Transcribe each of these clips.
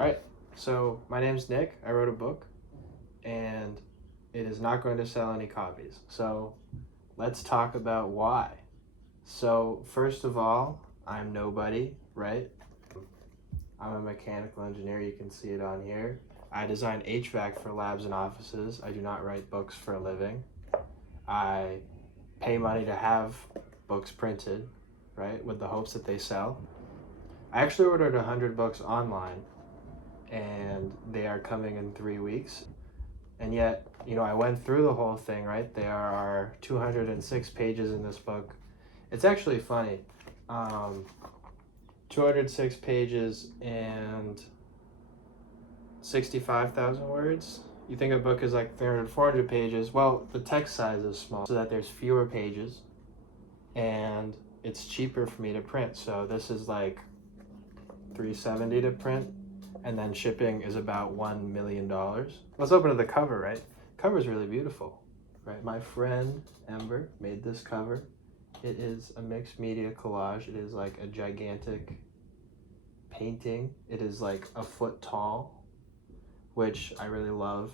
All right, so my name's Nick. I wrote a book and it is not going to sell any copies. So let's talk about why. So, first of all, I'm nobody, right? I'm a mechanical engineer. You can see it on here. I design HVAC for labs and offices. I do not write books for a living. I pay money to have books printed, right, with the hopes that they sell. I actually ordered 100 books online and they are coming in 3 weeks. And yet, I went through the whole thing, right? There are 206 pages in this book. It's actually funny. Um, 206 pages and 65,000 words. You think a book is like 300, 400 pages. Well, the text size is small so that there's fewer pages and it's cheaper for me to print. So this is like $370 to print, and then shipping is about $1 million. Let's open to the cover, right? Cover is really beautiful, right? My friend Ember made this cover. It is a mixed media collage. It is like a gigantic painting. It is like a foot tall, which I really love.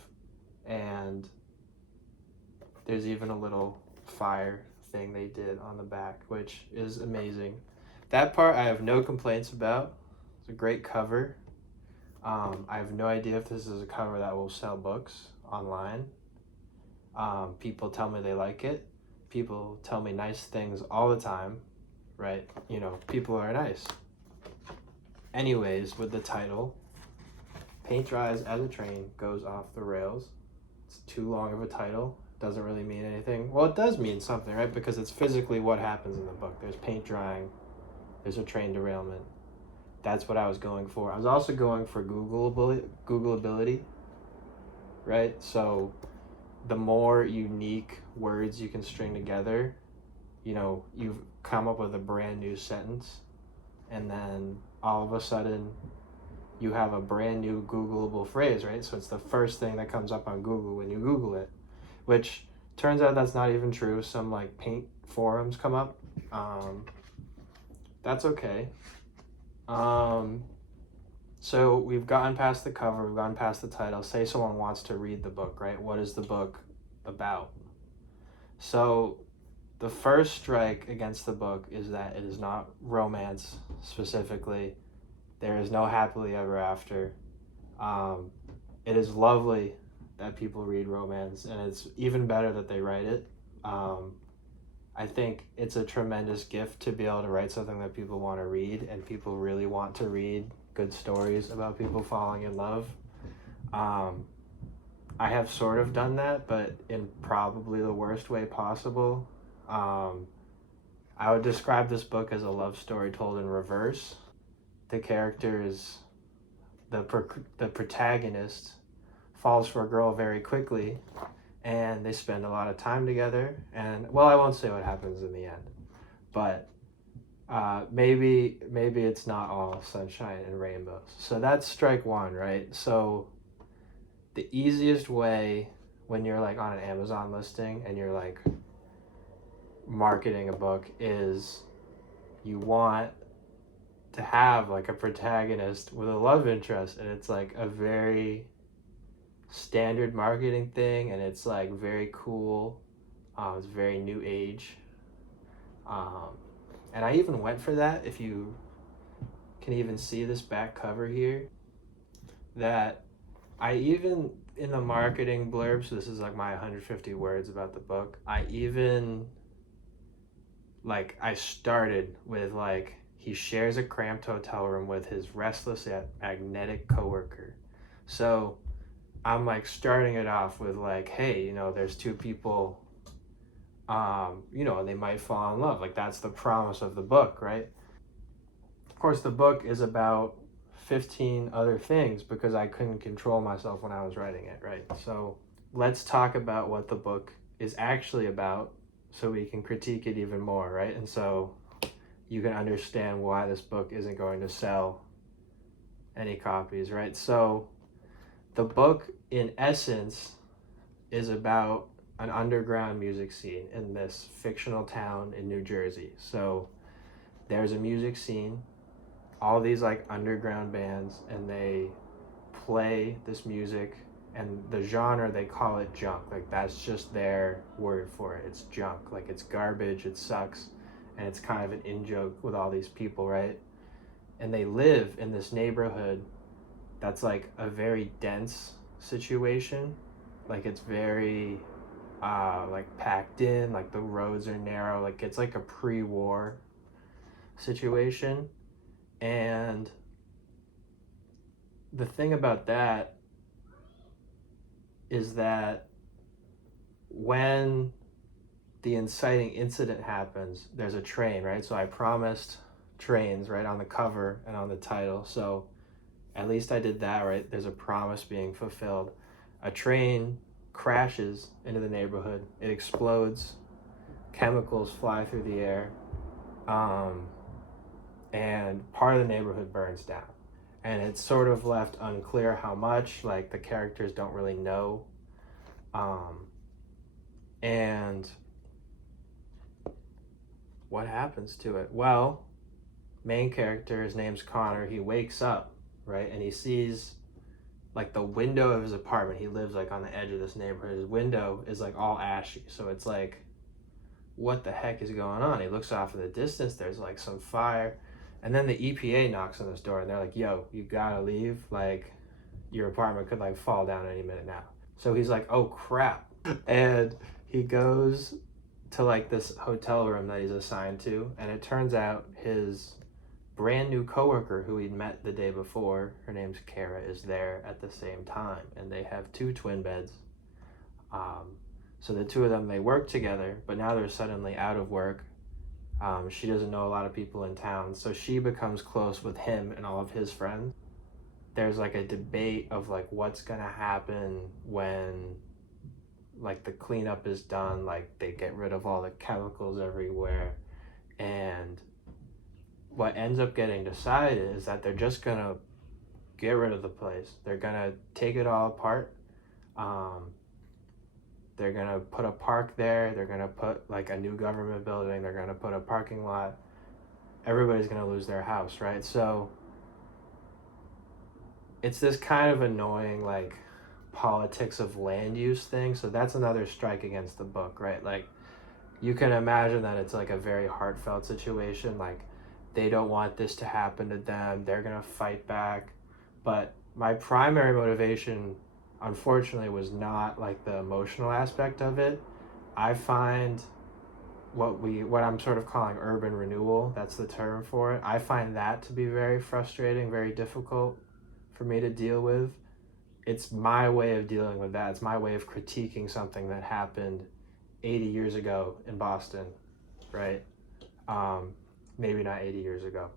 And there's even a little fire thing they did on the back, which is amazing. That part I have no complaints about. It's a great cover. I have no idea if this is a cover that will sell books online. People tell me they like it. People tell me nice things all the time, right? People are nice. Anyways, with the title, Paint Dries as a Train Goes Off the Rails. It's too long of a title. Doesn't really mean anything. Well, it does mean something, right? Because it's physically what happens in the book. There's paint drying. There's a train derailment. That's what I was going for. I was also going for Googleability, right? So the more unique words you can string together, you've come up with a brand new sentence, and then all of a sudden you have a brand new Googleable phrase, right? So it's the first thing that comes up on Google when you Google it, which turns out that's not even true. Some like paint forums come up. That's okay. So we've gotten past the cover, we've gotten past the title. Say someone wants to read the book, right? What is the book about? So the first strike against the book is that it is not romance specifically. There is no happily ever after. It is lovely that people read romance, and it's even better that they write it. I think it's a tremendous gift to be able to write something that people want to read, and people really want to read good stories about people falling in love. I have sort of done that, but in probably the worst way possible. I would describe this book as a love story told in reverse. The characters, the protagonist, falls for a girl very quickly, and they spend a lot of time together. And well, I won't say what happens in the end, but maybe it's not all sunshine and rainbows. So that's strike one, right? So the easiest way when you're like on an Amazon listing and you're like marketing a book is you want to have like a protagonist with a love interest, and it's like a very standard marketing thing, and it's like very cool. It's very new age. And I even went for that. If you can even see this back cover here, that I even in the marketing blurb, so this is like my 150 words about the book, I started with like, he shares a cramped hotel room with his restless yet magnetic coworker. So I'm like starting it off with like, hey, there's two people, and they might fall in love. Like that's the promise of the book, right? Of course, the book is about 15 other things because I couldn't control myself when I was writing it, right? So let's talk about what the book is actually about so we can critique it even more, right? And so you can understand why this book isn't going to sell any copies, right? So the book, in essence, is about an underground music scene in this fictional town in New Jersey. So there's a music scene, all these like underground bands, and they play this music, and the genre, they call it junk. Like, that's just their word for it. It's junk. Like, it's garbage, it sucks, and it's kind of an in-joke with all these people, right? And they live in this neighborhood that's like a very dense situation. Like, it's very like packed in, like the roads are narrow, like it's like a pre-war situation. And the thing about that is that when the inciting incident happens, there's a train, right? So I promised trains, right, on the cover and on the title. So at least I did that, right? There's a promise being fulfilled. A train crashes into the neighborhood. It explodes. Chemicals fly through the air. And part of the neighborhood burns down. And it's sort of left unclear how much, like the characters don't really know. And what happens to it? Well, main character, his name's Connor, he wakes up, right? And he sees like the window of his apartment. He lives like on the edge of this neighborhood. His window is like all ashy. So it's like, what the heck is going on? He looks off in the distance, there's like some fire. And then the EPA knocks on this door and they're like, yo, you gotta leave. Like, your apartment could like fall down any minute now. So he's like, oh crap. And he goes to like this hotel room that he's assigned to. And it turns out his brand new coworker who he'd met the day before, her name's Kara, is there at the same time. And they have 2 twin beds. So the 2 of them, they work together, but now they're suddenly out of work. She doesn't know a lot of people in town, so she becomes close with him and all of his friends. There's like a debate of like what's gonna happen when like the cleanup is done, like they get rid of all the chemicals everywhere. And what ends up getting decided is that they're just gonna get rid of the place. They're gonna take it all apart. They're gonna put a park there. They're gonna put like a new government building. They're gonna put a parking lot. Everybody's gonna lose their house, right? So it's this kind of annoying like politics of land use thing. So that's another strike against the book, right? Like, you can imagine that it's like a very heartfelt situation. Like, they don't want this to happen to them. They're gonna fight back. But my primary motivation, unfortunately, was not like the emotional aspect of it. I find what I'm sort of calling urban renewal, that's the term for it, I find that to be very frustrating, very difficult for me to deal with. It's my way of dealing with that. It's my way of critiquing something that happened 80 years ago in Boston, right? Maybe not 80 years ago.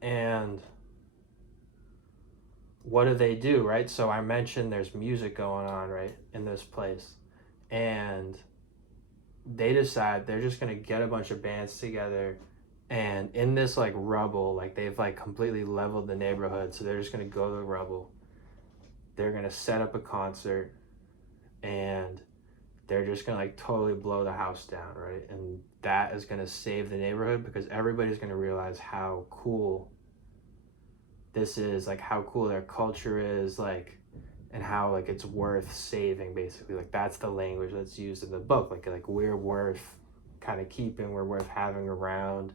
And what do, right? So I mentioned there's music going on, right, in this place. And they decide they're just gonna get a bunch of bands together, and in this like rubble, like they've like completely leveled the neighborhood, so they're just gonna go to the rubble. They're gonna set up a concert, and they're just gonna like totally blow the house down, right? And that is gonna save the neighborhood because everybody's gonna realize how cool this is, like how cool their culture is, like, and how like it's worth saving, basically. Like, that's the language that's used in the book. Like we're worth kind of keeping, we're worth having around.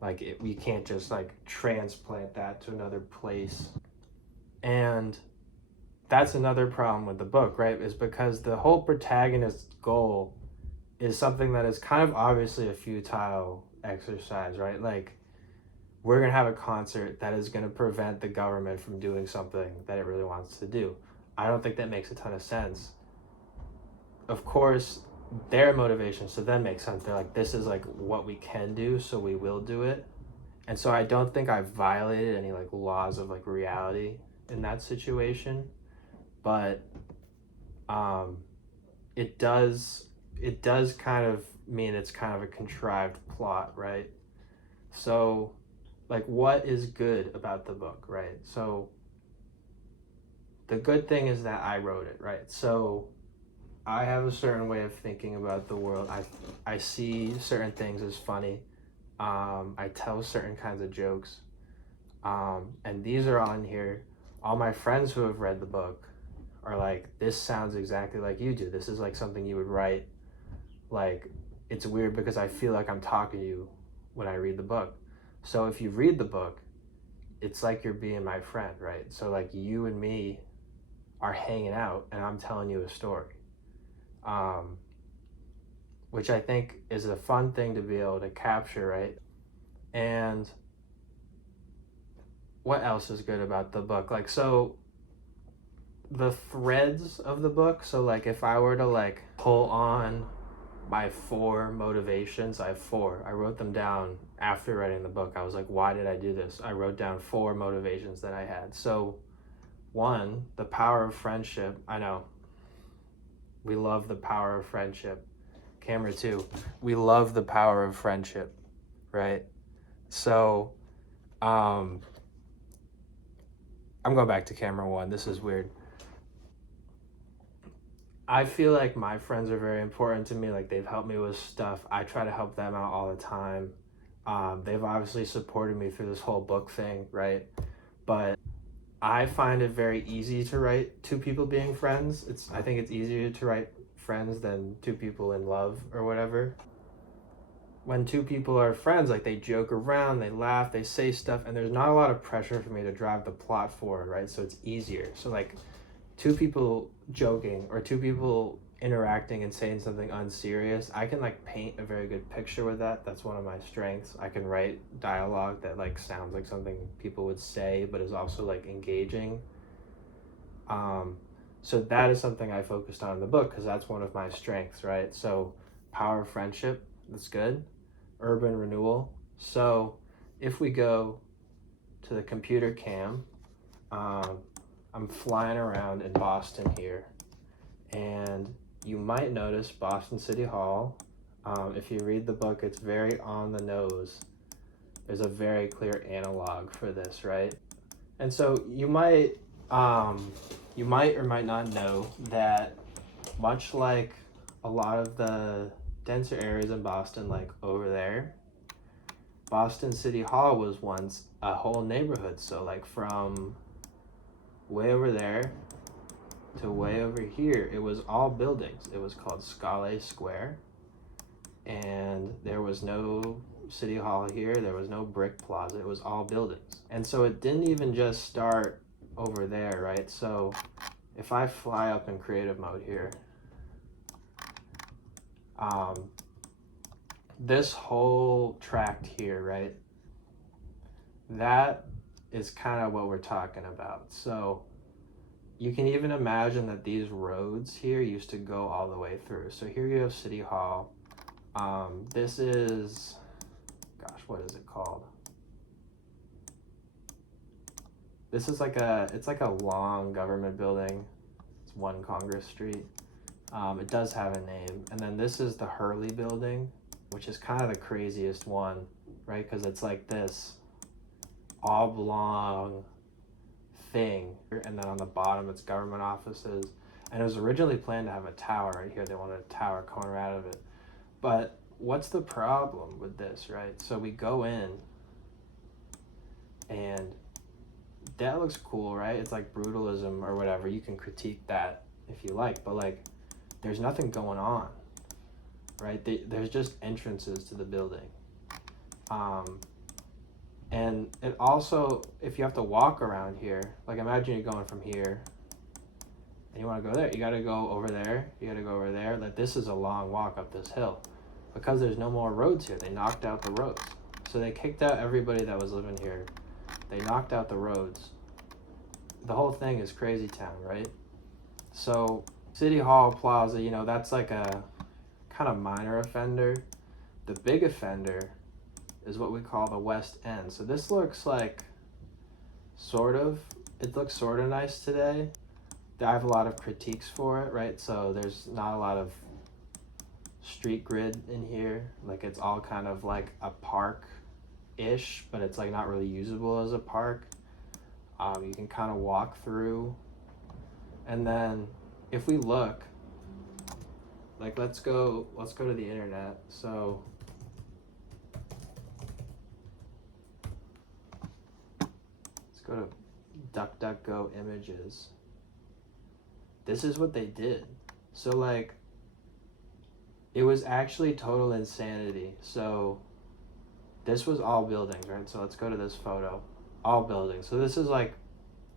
Like, we can't just like transplant that to another place. And that's another problem with the book, right? Is because the whole protagonist's goal is something that is kind of obviously a futile exercise, right? Like, we're going to have a concert that is going to prevent the government from doing something that it really wants to do. I don't think that makes a ton of sense. Of course, their motivations to them make sense. They're like, this is like what we can do, so we will do it. And so I don't think I violated any like laws of like reality in that situation. But it does kind of mean it's kind of a contrived plot, right? So, like, what is good about the book, right? So the good thing is that I wrote it, right? So I have a certain way of thinking about the world. I see certain things as funny. I tell certain kinds of jokes. And these are on here. all my friends who have read the book are like, this sounds exactly like you do. This is like something you would write. Like, it's weird because I feel like I'm talking to you when I read the book. So if you read the book, it's like you're being my friend, right? So like you and me are hanging out and I'm telling you a story, which I think is a fun thing to be able to capture, right? And what else is good about the book? Like, so the threads of the book, so like if I were to like pull on my 4 motivations, I have 4. I wrote them down after writing the book. I was like, why did I do this? I wrote down 4 motivations that I had. So 1, the power of friendship. I know we love the power of friendship. Camera 2, we love the power of friendship, right? So I'm going back to camera 1. This is weird. I feel like my friends are very important to me. Like, they've helped me with stuff. I try to help them out all the time. They've obviously supported me through this whole book thing, right? But I find it very easy to write 2 people being friends. I think it's easier to write friends than 2 people in love or whatever. When 2 people are friends, like, they joke around, they laugh, they say stuff, and there's not a lot of pressure for me to drive the plot forward, right? So it's easier. So like 2 people joking or 2 people interacting and saying something unserious, I can like paint a very good picture with that. That's one of my strengths. I can write dialogue that like sounds like something people would say but is also like engaging. So that is something I focused on in the book because that's one of my strengths, right? So power of friendship, that's good. Urban renewal. So if we go to the computer cam, I'm flying around in Boston here, and you might notice Boston City Hall. If you read the book, it's very on the nose. There's a very clear analog for this, right? And so you might or might not know that much like a lot of the denser areas in Boston, like over there, Boston City Hall was once a whole neighborhood. So like from way over there to way over here, it was all buildings. It was called Scala Square, and there was no City Hall here. There was no brick plaza. It was all buildings. And so it didn't even just start over there, right? So if I fly up in creative mode here, this whole tract here, right? That is kind of what we're talking about. So you can even imagine that these roads here used to go all the way through. So here you have City Hall. This is, gosh, what is it called? This is like it's like a long government building. It's 1 Congress Street. It does have a name. And then this is the Hurley building, which is kind of the craziest one, right? Because it's like this oblong thing, and then on the bottom it's government offices. And it was originally planned to have a tower right here. They wanted a tower coming right out of it. But what's the problem with this, right? So we go in, and that looks cool, right? It's like brutalism or whatever. You can critique that if you like, but like there's nothing going on, right? There's just entrances to the building. And it also, if you have to walk around here, like imagine you're going from here and you want to go there, you got to go over there, you got to go over there. Like this is a long walk up this hill because there's no more roads here. They knocked out the roads. So they kicked out everybody that was living here. They knocked out the roads. The whole thing is crazy town, right? So City Hall Plaza, you know, that's like a kind of minor offender. The big offender is what we call the West End. So this looks like it looks sort of nice today. I have a lot of critiques for it, right? So there's not a lot of street grid in here. Like it's all kind of like a park-ish, but it's like not really usable as a park. You can kind of walk through. And then if we look, like let's go to the internet. So let's go to DuckDuckGo images, this is what they did. So like, it was actually total insanity. So this was all buildings, right? So let's go to this photo. All buildings. So this is like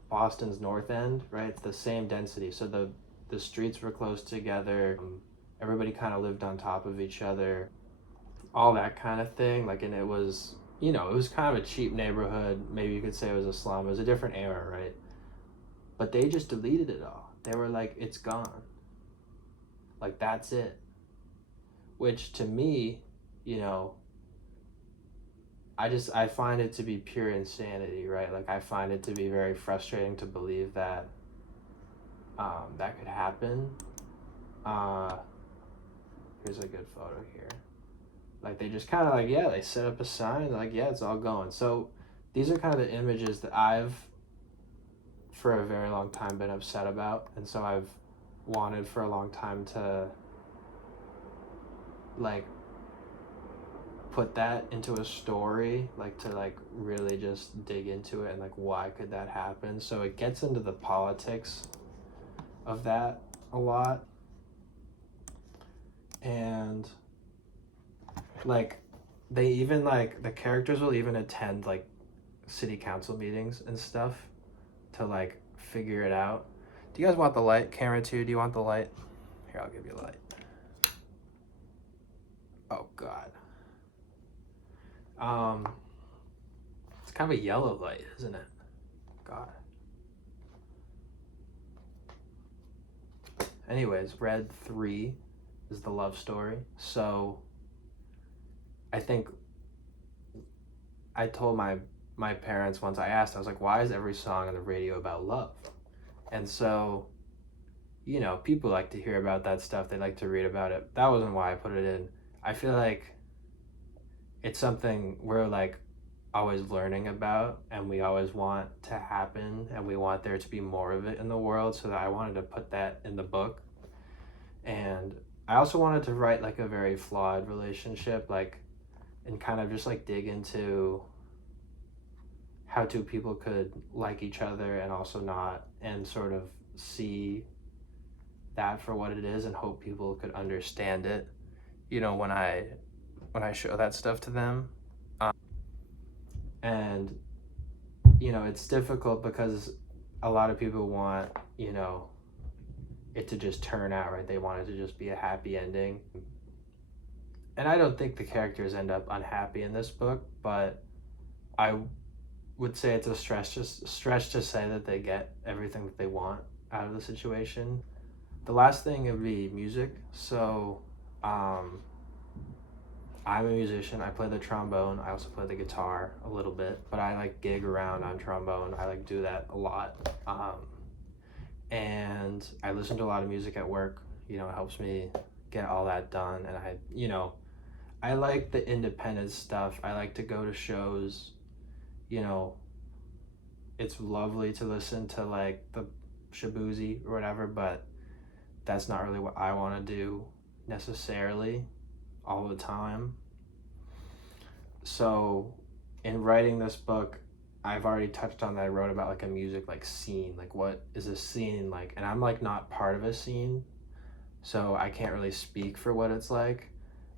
Boston's North End, right? It's the same density. So the streets were close together. Everybody kind of lived on top of each other. All that kind of thing. Like, and it was, you know, it was kind of a cheap neighborhood. Maybe you could say it was a slum. It was a different era, right? But they just deleted it all. They were like, it's gone. Like, that's it. Which to me, you know, I find it to be pure insanity, right? Like, I find it to be very frustrating to believe that that could happen. Here's a good photo here. Like, they just kind of like, yeah, they set up a sign, like, yeah, it's all going. So these are kind of the images that I've, for a very long time, been upset about. And so I've wanted for a long time to, like, put that into a story, like, to like really just dig into it and like, why could that happen? So it gets into the politics of that a lot. And like, they even like, the characters will even attend like city council meetings and stuff to like figure it out. Do you guys want the light? Camera 2, do you want the light? Here, I'll give you a light. Oh God. It's kind of a yellow light, isn't it? God. Anyways, Red 3 is the love story. So I think I told my parents once, I asked, I was like, why is every song on the radio about love? And so, you know, people like to hear about that stuff. They like to read about it. That wasn't why I put it in. I feel like it's something we're like always learning about, and we always want to happen, and we want there to be more of it in the world. So that I wanted to put that in the book. And I also wanted to write like a very flawed relationship, like, and kind of just like dig into how two people could like each other and also not, and sort of see that for what it is and hope people could understand it, you know, when I show that stuff to them. And you know, it's difficult because a lot of people want, you know, it to just turn out right. They want it to just be a happy ending. And I don't think the characters end up unhappy in this book, but I would say it's a stretch to say that they get everything that they want out of the situation. The last thing would be music. So I'm a musician. I play the trombone. I also play the guitar a little bit, but I like gig around on trombone. I like do that a lot. And I listen to a lot of music at work. You know, it helps me get all that done. And I like the independent stuff. I like to go to shows. You know, it's lovely to listen to like the Shaboozey or whatever, but that's not really what I want to do necessarily all the time. So in writing this book, I've already touched on that. I wrote about like a music like scene, like what is a scene like, and I'm like not part of a scene, so I can't really speak for what it's like.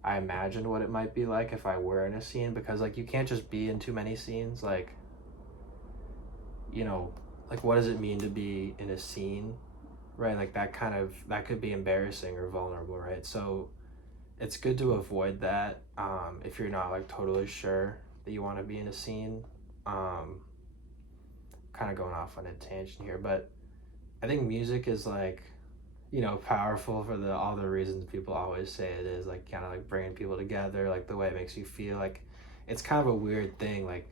I imagined what it might be like if I were in a scene, because like you can't just be in too many scenes. Like, you know, like what does it mean to be in a scene, right? Like that could be embarrassing or vulnerable, right? So it's good to avoid that if you're not like totally sure that you want to be in a scene. Kind of going off on a tangent here, but I think music is like, you know, powerful for all the reasons people always say it is, like kind of like bringing people together, like the way it makes you feel. Like it's kind of a weird thing, like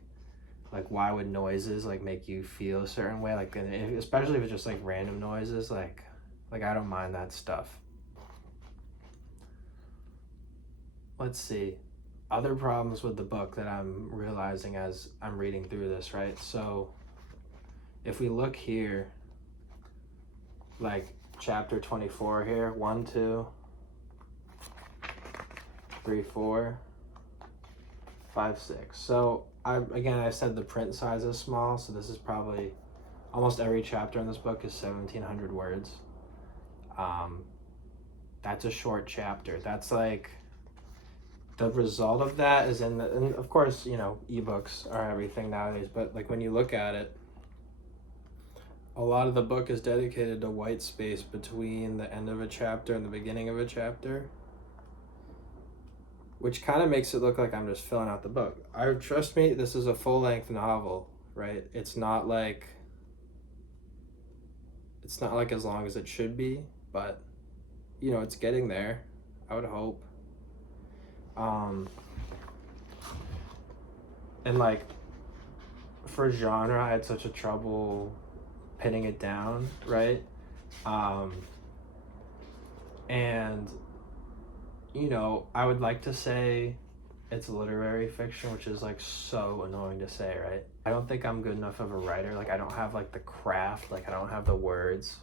why would noises like make you feel a certain way, like, and especially if it's just like random noises, like I don't mind that stuff. Let's see, other problems with the book that I'm realizing as I'm reading through this, right? So if we look here, like chapter 24 here, 1, 2, 3, 4, 5, 6. So I said the print size is small, so this is probably Almost every chapter in this book is 1,700 words. That's a short chapter. That's like, the result of that is and of course, ebooks are everything nowadays, but like when you look at it, a lot of the book is dedicated to white space between the end of a chapter and the beginning of a chapter, which kind of makes it look like I'm just filling out the book. Trust me, this is a full-length novel, right? It's not like as long as it should be, but it's getting there, I would hope. And like, for genre, I had such a trouble pinning it down, right? And I would like to say it's literary fiction, which is like so annoying to say, right? I don't think I'm good enough of a writer. Like, I don't have like the craft, like I don't have the words.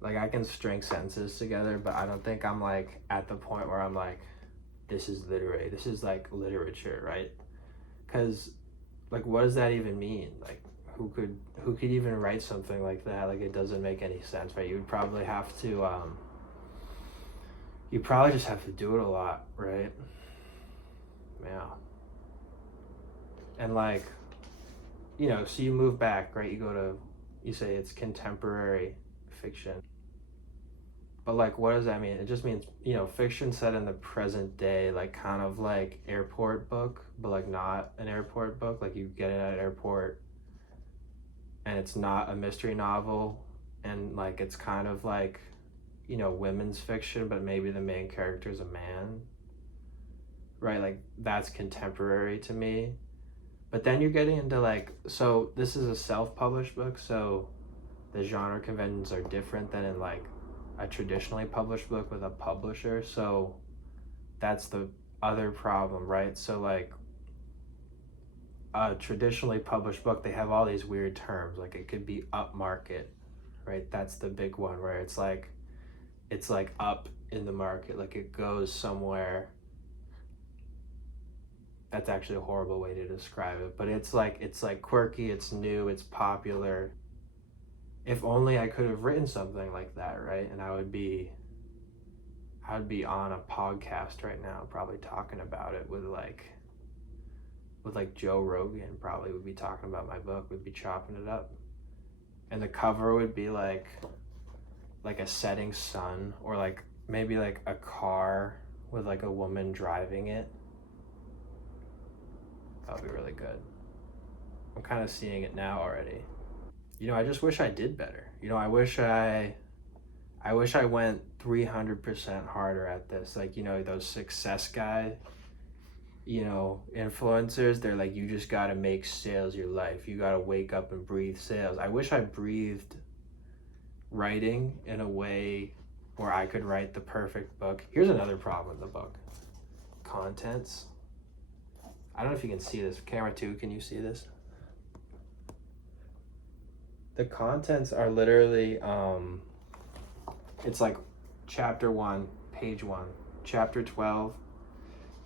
Like, I can string sentences together, but I don't think I'm like at the point where I'm like, this is literary, this is like literature, right? Because like, what does that even mean? Like, who could even write something like that? Like, it doesn't make any sense, right? You probably just have to do it a lot, right? Yeah. And like, so you move back, right? You say it's contemporary fiction. But like, what does that mean? It just means, fiction set in the present day, like kind of like airport book, but like not an airport book. Like, you get it at an airport and it's not a mystery novel, and like it's kind of like, women's fiction, but maybe the main character is a man, right? Like, that's contemporary to me. But then you're getting into like, so this is a self-published book, so the genre conventions are different than in like a traditionally published book with a publisher. So that's the other problem, right? So like, a traditionally published book, they have all these weird terms, like it could be upmarket, right? That's the big one, where it's like up in the market, like it goes somewhere. That's actually a horrible way to describe it, but it's like quirky, it's new, it's popular. If only I could have written something like that, right? And I would be on a podcast right now, probably talking about it with Joe Rogan. Probably would be talking about my book, would be chopping it up, and the cover would be like a setting sun, or like maybe like a car with like a woman driving it. That would be really good. I'm kind of seeing it now already. I just wish I did better. I wish I went 300% harder at this. Like, those success guy, influencers, they're like, you just got to make sales your life. You got to wake up and breathe sales. I wish I breathed writing in a way where I could write the perfect book. Here's another problem with the book. Contents. I don't know if you can see this. Camera 2, can you see this? The contents are literally, it's like chapter 1, page 1, chapter 12,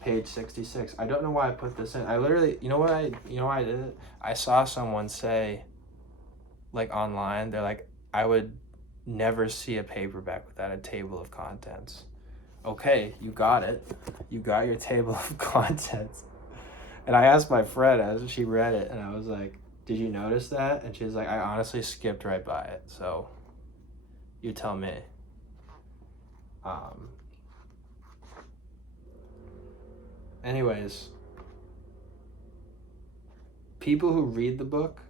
page 66. I don't know why I put this in. I literally, why I did it? I saw someone say, like, online, they're like, I would never see a paperback without a table of contents. Okay, you got it. You got your table of contents. And I asked my friend as she read it, and I was like, did you notice that? And she was like, I honestly skipped right by it. So you tell me. Anyways, people who read the book,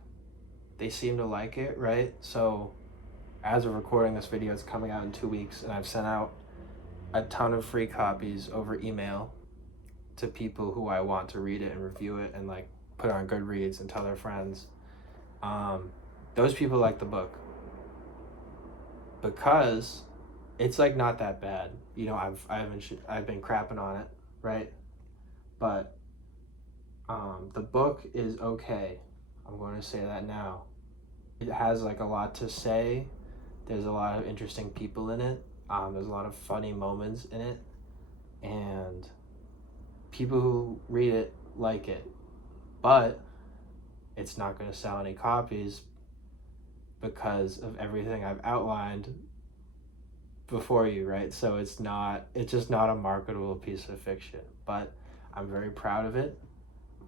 they seem to like it, right? So as of recording this video, it's coming out in 2 weeks, and I've sent out a ton of free copies over email to people who I want to read it and review it and like put it on Goodreads and tell their friends. Those people like the book because it's like not that bad. I've been crapping on it, right? But the book is okay. I'm going to say that now. It has like a lot to say. There's a lot of interesting people in it. There's a lot of funny moments in it, and people who read it like it, but it's not going to sell any copies because of everything I've outlined before you, right? So it's just not a marketable piece of fiction, but I'm very proud of it.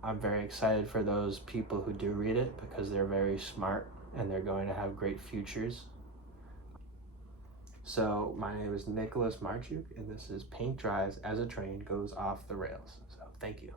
I'm very excited for those people who do read it because they're very smart and they're going to have great futures. So my name is Nicholas Marchuk, and this is Paint Dries as a Train Goes Off the Rails. So thank you.